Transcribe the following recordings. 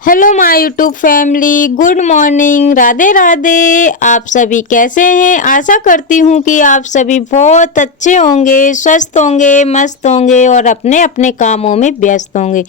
Hello my YouTube family, good morning, Radhe Radhe. आप सभी कैसे हैं? आशा करती हूँ कि आप सभी बहुत अच्छे होंगे, स्वस्थ होंगे, मस्त होंगे और अपने अपने कामों में व्यस्त होंगे।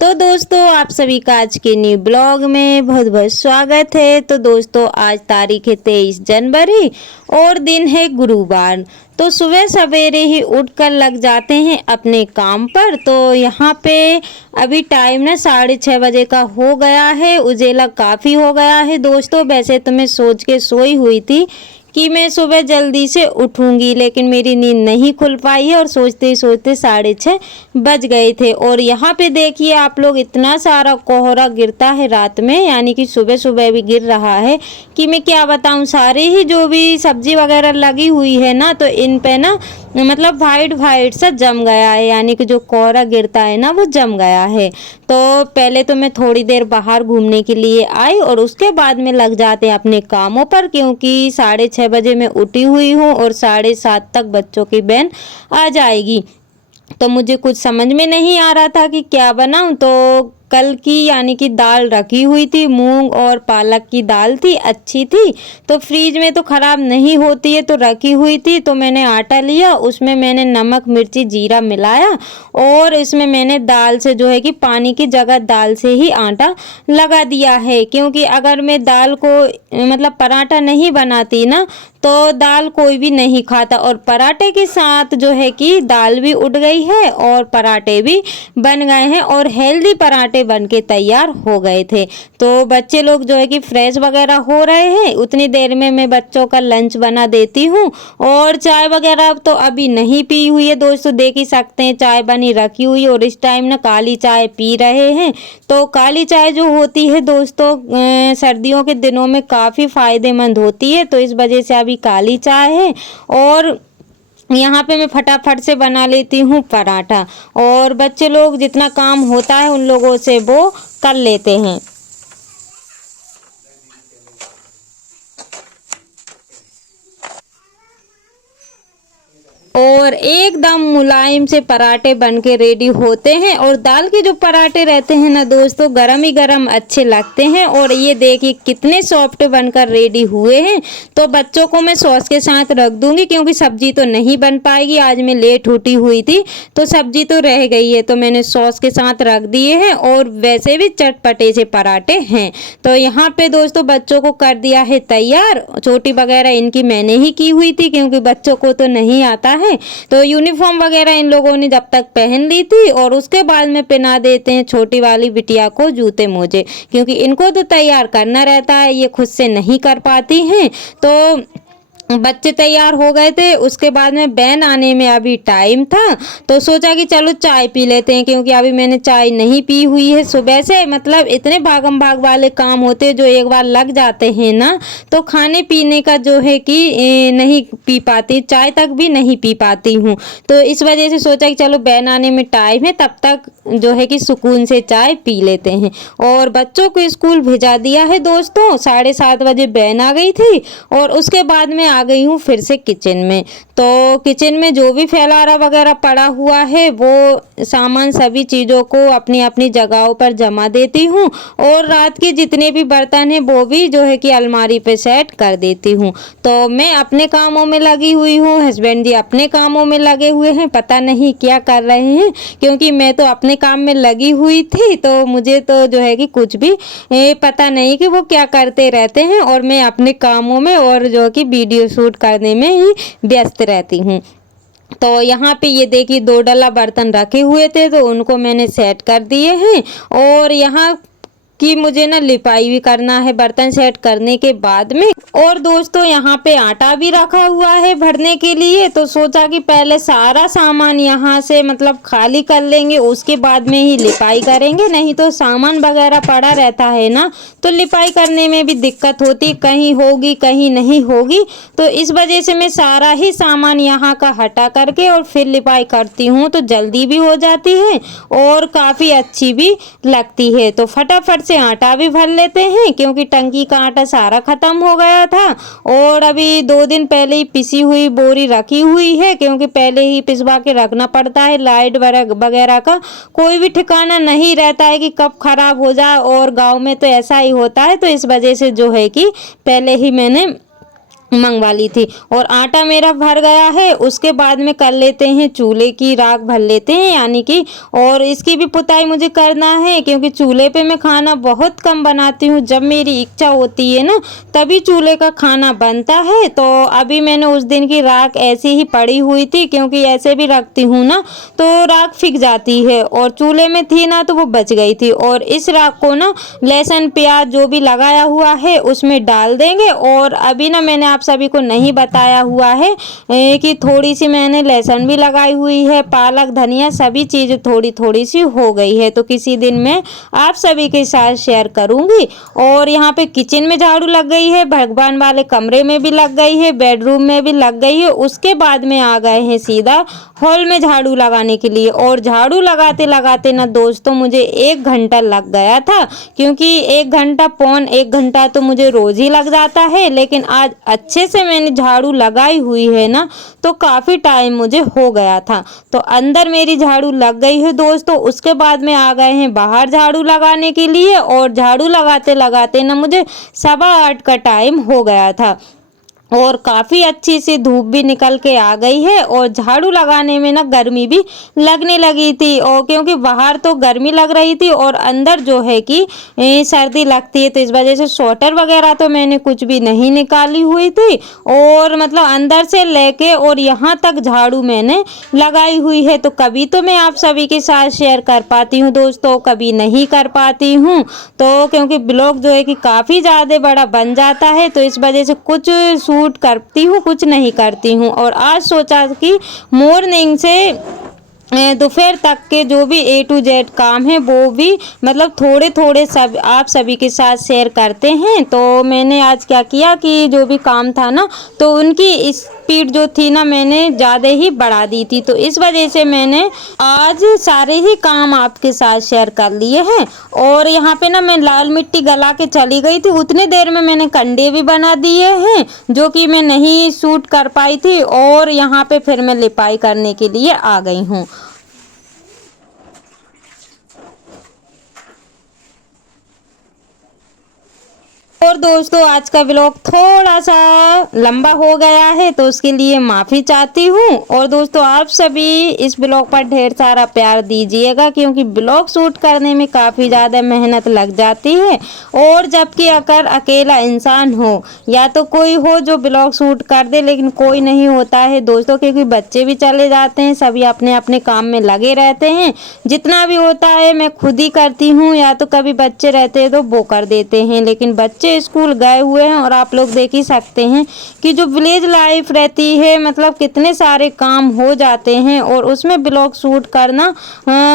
तो दोस्तों, आप सभी का आज के न्यू ब्लॉग में बहुत बहुत स्वागत है। तो दोस्तों, आज तारीख है 23 जनवरी और दिन है गुरुवार। तो सुबह सवेरे ही उठकर लग जाते हैं अपने काम पर। तो यहाँ पे अभी टाइम ना 6:30 बजे का हो गया है, उजेला काफ़ी हो गया है दोस्तों। वैसे तो मैं सोच के सोई हुई थी कि मैं सुबह जल्दी से उठूंगी, लेकिन मेरी नींद नहीं खुल पाई है और सोचते ही सोचते 6:30 बज गए थे। और यहाँ पे देखिए आप लोग, इतना सारा कोहरा गिरता है रात में, यानी कि सुबह सुबह भी गिर रहा है कि मैं क्या बताऊँ। सारे ही जो भी सब्जी वगैरह लगी हुई है ना, तो इन पे ना मतलब वाइट वाइट सा जम गया है, यानी कि जो कोहरा गिरता है ना वो जम गया है। तो पहले तो मैं थोड़ी देर बाहर घूमने के लिए आई और उसके बाद में लग जाते हैं अपने कामों पर, क्योंकि 6:30 बजे मैं उठी हुई हूँ और 7:30 तक बच्चों की वैन आ जाएगी। तो मुझे कुछ समझ में नहीं आ रहा था कि क्या बनाऊं। तो कल की यानी कि दाल रखी हुई थी, मूंग और पालक की दाल थी, अच्छी थी, तो फ्रीज में तो ख़राब नहीं होती है, तो रखी हुई थी। तो मैंने आटा लिया, उसमें मैंने नमक मिर्ची जीरा मिलाया और इसमें मैंने दाल से जो है कि पानी की जगह दाल से ही आटा लगा दिया है, क्योंकि अगर मैं दाल को मतलब पराठा नहीं बनाती ना तो दाल कोई भी नहीं खाता। और पराठे के साथ जो है कि दाल भी उठ गई है और पराठे भी बन गए हैं और हेल्दी पराठे बन के तैयार हो गए थे। तो बच्चे लोग जो है कि फ्रेश वगैरह हो रहे हैं, उतनी देर में मैं बच्चों का लंच बना देती हूँ। और चाय वगैरह तो अभी नहीं पी हुई है दोस्तों, देख ही सकते हैं चाय बनी रखी हुई और इस टाइम ना काली चाय पी रहे हैं। तो काली चाय जो होती है दोस्तों सर्दियों के दिनों में काफ़ी फ़ायदेमंद होती है, तो इस वजह से अभी काली चाय है। और यहाँ पे मैं फटाफट से बना लेती हूँ पराठा, और बच्चे लोग जितना काम होता है उन लोगों से वो कर लेते हैं। और एकदम मुलायम से पराठे बन के रेडी होते हैं। और दाल के जो पराठे रहते हैं ना दोस्तों, गरम ही गरम अच्छे लगते हैं। और ये देखिए कितने सॉफ्ट बनकर रेडी हुए हैं। तो बच्चों को मैं सॉस के साथ रख दूंगी, क्योंकि सब्जी तो नहीं बन पाएगी, आज मैं लेट उठी हुई थी तो सब्जी तो रह गई है, तो मैंने सॉस के साथ रख दिए हैं। और वैसे भी चटपटे से पराठे हैं। तो यहाँ पे दोस्तों बच्चों को कर दिया है तैयार। चोटी वगैरह इनकी मैंने ही की हुई थी, क्योंकि बच्चों को तो नहीं आता है। तो यूनिफॉर्म वगैरह इन लोगों ने जब तक पहन ली थी, और उसके बाद में पहना देते हैं छोटी वाली बिटिया को जूते मोजे, क्योंकि इनको तो तैयार करना रहता है, ये खुद से नहीं कर पाती हैं। तो बच्चे तैयार हो गए थे, उसके बाद में वैन आने में अभी टाइम था, तो सोचा कि चलो चाय पी लेते हैं, क्योंकि अभी मैंने चाय नहीं पी हुई है सुबह से। मतलब इतने भागम भाग वाले काम होते हैं जो एक बार लग जाते हैं ना, तो खाने पीने का जो है कि नहीं पी पाती, चाय तक भी नहीं पी पाती हूँ। तो इस वजह से सोचा कि चलो वैन आने में टाइम है, तब तक जो है कि सुकून से चाय पी लेते हैं। और बच्चों को स्कूल भेजा दिया है दोस्तों, 7:30 बजे वैन आ गई थी। और उसके बाद में आ गई हूँ फिर से किचन में। तो किचन में जो भी फैलारा वगैरह पड़ा हुआ है वो सामान सभी चीज़ों को अपनी अपनी जगहों पर जमा देती हूँ। और रात के जितने भी बर्तन हैं वो भी जो है कि अलमारी पे सेट कर देती हूँ। तो मैं अपने कामों में लगी हुई हूँ, हस्बैंड जी अपने कामों में लगे हुए हैं, पता नहीं क्या कर रहे हैं, क्योंकि मैं तो अपने काम में लगी हुई थी। तो मुझे तो जो है कि कुछ भी पता नहीं कि वो क्या करते रहते हैं, और मैं अपने कामों में और जो कि वीडियो शूट करने में ही व्यस्त रहती हूँ। तो यहाँ पे ये देखिए 2 डला बर्तन रखे हुए थे, तो उनको मैंने सेट कर दिए हैं। और यहाँ कि मुझे ना लिपाई भी करना है बर्तन सेट करने के बाद में। और दोस्तों यहाँ पे आटा भी रखा हुआ है भरने के लिए, तो सोचा कि पहले सारा सामान यहाँ से मतलब खाली कर लेंगे, उसके बाद में ही लिपाई करेंगे, नहीं तो सामान वगैरह पड़ा रहता है ना, तो लिपाई करने में भी दिक्कत होती, कहीं होगी कहीं नहीं होगी। तो इस वजह से मैं सारा ही सामान यहाँ का हटा करके और फिर लिपाई करती हूँ, तो जल्दी भी हो जाती है और काफ़ी अच्छी भी लगती है। तो फटाफट से आटा भी भर लेते हैं, क्योंकि टंकी का आटा सारा खत्म हो गया था। और अभी 2 दिन पहले ही पिसी हुई बोरी रखी हुई है, क्योंकि पहले ही पिसवा के रखना पड़ता है। लाइट वगैरह का कोई भी ठिकाना नहीं रहता है कि कब खराब हो जाए, और गांव में तो ऐसा ही होता है। तो इस वजह से जो है कि पहले ही मैंने मंगवा ली थी। और आटा मेरा भर गया है। उसके बाद में कर लेते हैं चूल्हे की राख भर लेते हैं, यानी कि और इसकी भी पुताई मुझे करना है, क्योंकि चूल्हे पे मैं खाना बहुत कम बनाती हूँ। जब मेरी इच्छा होती है ना, तभी चूल्हे का खाना बनता है। तो अभी मैंने उस दिन की राख ऐसी ही पड़ी हुई थी, क्योंकि ऐसे भी रखती हूँ ना तो राख फिक जाती है, और चूल्हे में थी ना तो वो बच गई थी। और इस राख को ना लहसुन प्याज जो भी लगाया हुआ है उसमें डाल देंगे। और अभी ना मैंने आप सभी को नहीं बताया हुआ है कि थोड़ी सी मैंने लहसुन भी लगाई हुई है, पालक धनिया सभी चीज़ थोड़ी थोड़ी सी हो गई है। तो किसी दिन मैं आप सभी के साथ शेयर करूंगी। और यहाँ पे किचन में झाड़ू लग गई है, भगवान वाले कमरे में भी लग गई है, बेडरूम में भी लग गई है। उसके बाद में आ गए हैं सीधा हॉल में झाड़ू लगाने के लिए। और झाड़ू लगाते लगाते ना दोस्तों मुझे 1 घंटा लग गया था, क्योंकि 1 घंटा पौन 1 घंटा तो मुझे रोज ही लग जाता है। लेकिन आज अच्छे से मैंने झाड़ू लगाई हुई है ना, तो काफ़ी टाइम मुझे हो गया था। तो अंदर मेरी झाड़ू लग गई है दोस्तों। उसके बाद में आ गए हैं बाहर झाड़ू लगाने के लिए। और झाड़ू लगाते लगाते ना मुझे 7:15 का टाइम हो गया था, और काफ़ी अच्छी सी धूप भी निकल के आ गई है। और झाड़ू लगाने में ना गर्मी भी लगने लगी थी, और क्योंकि बाहर तो गर्मी लग रही थी और अंदर जो है कि सर्दी लगती है, तो इस वजह से स्वेटर वगैरह तो मैंने कुछ भी नहीं निकाली हुई थी। और मतलब अंदर से लेके और यहाँ तक झाड़ू मैंने लगाई हुई है। तो कभी तो मैं आप सभी के साथ शेयर कर पाती हूँ दोस्तों, कभी नहीं कर पाती हूँ। तो क्योंकि ब्लॉग जो है कि काफ़ी ज़्यादा बड़ा बन जाता है, तो इस वजह से कुछ शूट करती हूँ, कुछ नहीं करती हूँ। और आज सोचा कि मॉर्निंग से दोपहर तक के जो भी A to Z काम है वो भी मतलब थोड़े थोड़े सब आप सभी के साथ शेयर करते हैं। तो मैंने आज क्या किया कि जो भी काम था ना, तो उनकी स्पीड जो थी ना मैंने ज़्यादा ही बढ़ा दी थी। तो इस वजह से मैंने आज सारे ही काम आपके साथ शेयर कर लिए हैं। और यहाँ पे ना मैं लाल मिट्टी गला के चली गई थी, उतनी देर में मैंने कंडे भी बना दिए हैं जो कि मैं नहीं शूट कर पाई थी। और यहाँ पे फिर मैं लिपाई करने के लिए आ गई हूँ। और दोस्तों आज का व्लॉग थोड़ा सा लंबा हो गया है, तो उसके लिए माफ़ी चाहती हूँ। और दोस्तों आप सभी इस ब्लॉग पर ढेर सारा प्यार दीजिएगा, क्योंकि ब्लॉग शूट करने में काफ़ी ज़्यादा मेहनत लग जाती है। और जबकि अगर अकेला इंसान हो या तो कोई हो जो ब्लॉग शूट कर दे, लेकिन कोई नहीं होता है दोस्तों, क्योंकि बच्चे भी चले जाते हैं, सभी अपने अपने काम में लगे रहते हैं। जितना भी होता है मैं खुद ही करती हूँ, या तो कभी बच्चे रहते हैं तो वो कर देते हैं। लेकिन बच्चे स्कूल गए हुए हैं, और आप लोग देख ही सकते हैं कि जो विलेज लाइफ रहती है मतलब कितने सारे काम हो जाते हैं, और उसमें ब्लॉग शूट करना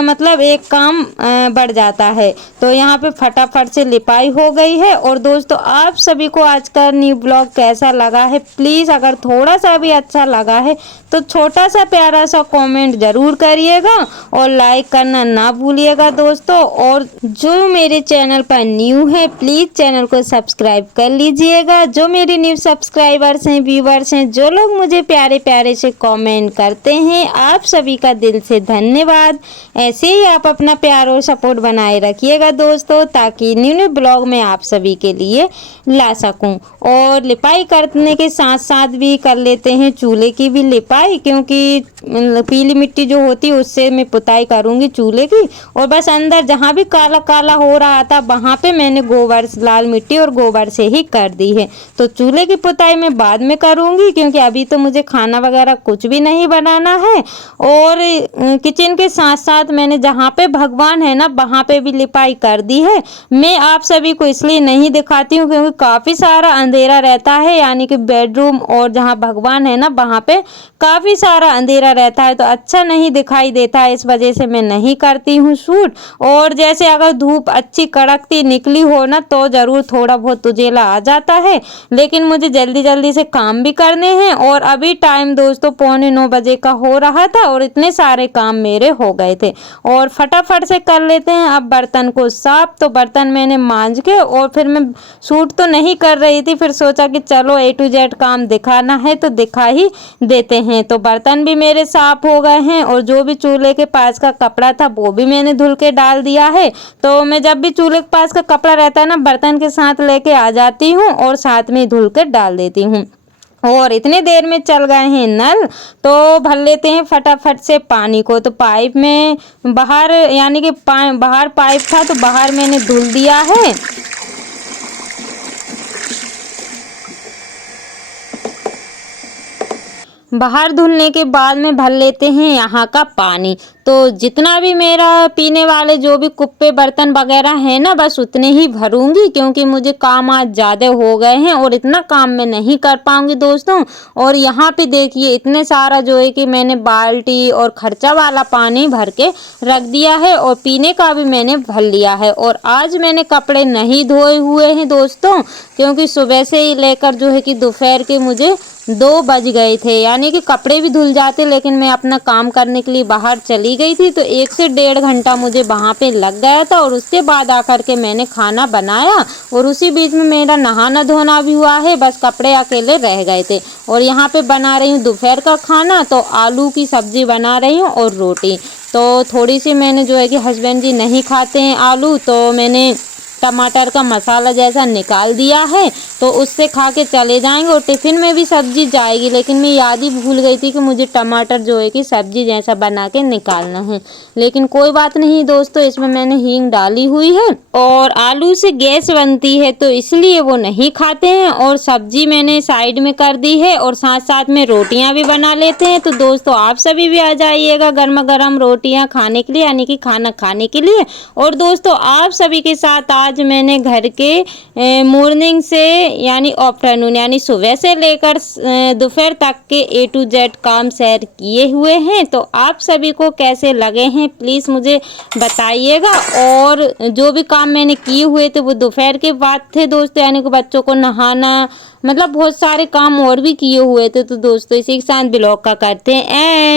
मतलब एक काम बढ़ जाता है। तो यहाँ पे फटाफट से लिपाई हो गई है। और दोस्तों आप सभी को आज का न्यू ब्लॉग कैसा लगा है, प्लीज़ अगर थोड़ा सा भी अच्छा लगा है तो छोटा सा प्यारा सा कमेंट ज़रूर करिएगा, और लाइक करना ना भूलिएगा दोस्तों। और जो मेरे चैनल पर न्यू है प्लीज़ चैनल को सब्सक्राइब कर लीजिएगा। जो मेरे न्यू सब्सक्राइबर्स हैं, व्यूवर्स हैं, जो लोग मुझे प्यारे प्यारे से कमेंट करते हैं, आप सभी का दिल से धन्यवाद। ऐसे ही आप अपना प्यार और सपोर्ट बनाए रखिएगा दोस्तों, ताकि न्यू न्यू ब्लॉग मैं आप सभी के लिए ला सकूं। और लिपाई करने के साथ साथ भी कर लेते हैं चूल्हे की भी लिपाई, क्योंकि पीली मिट्टी जो होती है उससे मैं पुताई करूंगी चूल्हे की। और बस अंदर जहाँ भी काला काला हो रहा था वहाँ पे मैंने गोबर लाल मिट्टी और गोबर से ही कर दी है। तो चूल्हे की पुताई मैं बाद में करूंगी, क्योंकि अभी तो मुझे खाना वगैरह कुछ भी नहीं बनाना है। और किचन के साथ साथ मैंने जहाँ पे भगवान है ना वहाँ पे भी लिपाई कर दी है। मैं आप सभी को इसलिए नहीं दिखाती हूँ क्योंकि काफ़ी सारा अंधेरा रहता है, यानी कि बेडरूम और जहाँ भगवान है ना वहाँ पे काफ़ी सारा अंधेरा रहता है, तो अच्छा नहीं दिखाई देता है। इस वजह से मैं नहीं करती हूँ शूट। और जैसे अगर धूप अच्छी कड़कती निकली हो ना तो ज़रूर थोड़ा बहुत तुझेला आ जाता है, लेकिन मुझे जल्दी जल्दी से काम भी करने हैं। और अभी टाइम दोस्तों 8:45 बजे का हो रहा था और इतने सारे काम मेरे हो गए थे और फटाफट से कर लेते हैं अब बर्तन को साफ। तो बर्तन मैंने मांज के और फिर मैं शूट तो नहीं कर रही थी, फिर सोचा कि चलो A to Z काम दिखाना है तो दिखा ही देते हैं। तो बर्तन भी मेरे साफ हो गए हैं और जो भी चूल्हे के पास का कपड़ा था वो भी मैंने धुल के डाल दिया है। तो मैं जब भी चूल्हे के पास का कपड़ा रहता है ना, बर्तन के साथ लेके आ जाती हूँ और साथ में धुल कर डाल देती हूँ। और इतने देर में चल गए हैं नल, तो भर लेते हैं फटाफट से पानी को। तो पाइप में बाहर यानी कि बाहर पाइप था तो बाहर मैंने धुल दिया है। बाहर धुलने के बाद में भर लेते हैं यहाँ का पानी। तो जितना भी मेरा पीने वाले जो भी कुप्पे बर्तन वगैरह हैं ना, बस उतने ही भरूंगी क्योंकि मुझे काम आज ज़्यादा हो गए हैं और इतना काम मैं नहीं कर पाऊंगी दोस्तों। और यहाँ पे देखिए इतने सारा जो है कि मैंने बाल्टी और खर्चा वाला पानी भर के रख दिया है और पीने का भी मैंने भर लिया है। और आज मैंने कपड़े नहीं धोए हुए हैं दोस्तों, क्योंकि सुबह से ही लेकर जो है कि दोपहर के मुझे 2 बज गए थे, यानी कि कपड़े भी धुल जाते, लेकिन मैं अपना काम करने के लिए बाहर चली गई थी तो 1 से 1.5 घंटा मुझे वहाँ पे लग गया था। और उसके बाद आकर के मैंने खाना बनाया और उसी बीच में मेरा नहाना धोना भी हुआ है, बस कपड़े अकेले रह गए थे। और यहाँ पे बना रही हूँ दोपहर का खाना, तो आलू की सब्जी बना रही हूँ और रोटी। तो थोड़ी सी मैंने जो है कि हस्बैंड जी नहीं खाते हैं आलू, तो मैंने टमाटर का मसाला जैसा निकाल दिया है तो उससे खा के चले जाएंगे और टिफ़िन में भी सब्जी जाएगी। लेकिन मैं याद ही भूल गई थी कि मुझे टमाटर जो है कि सब्जी जैसा बना के निकालना है। लेकिन कोई बात नहीं दोस्तों, इसमें मैंने हींग डाली हुई है और आलू से गैस बनती है तो इसलिए वो नहीं खाते हैं। और सब्जी मैंने साइड में कर दी है और साथ साथ में रोटियां भी बना लेते हैं। तो दोस्तों आप सभी भी आ जाइएगा गर्मा गर्म रोटियां खाने के लिए, यानी कि खाना खाने के लिए। और दोस्तों आप सभी के साथ आज मैंने घर के मॉर्निंग से यानी आफ्टरनून यानी सुबह से लेकर दोपहर तक के A to Z काम शेयर किए हुए हैं। तो आप सभी को कैसे लगे हैं प्लीज़ मुझे बताइएगा। और जो भी काम मैंने किए हुए थे वो दोपहर के बाद थे दोस्तों, यानी कि बच्चों को नहाना, मतलब बहुत सारे काम और भी किए हुए थे। तो दोस्तों इसी के साथ ब्लॉग का करते हैं एंड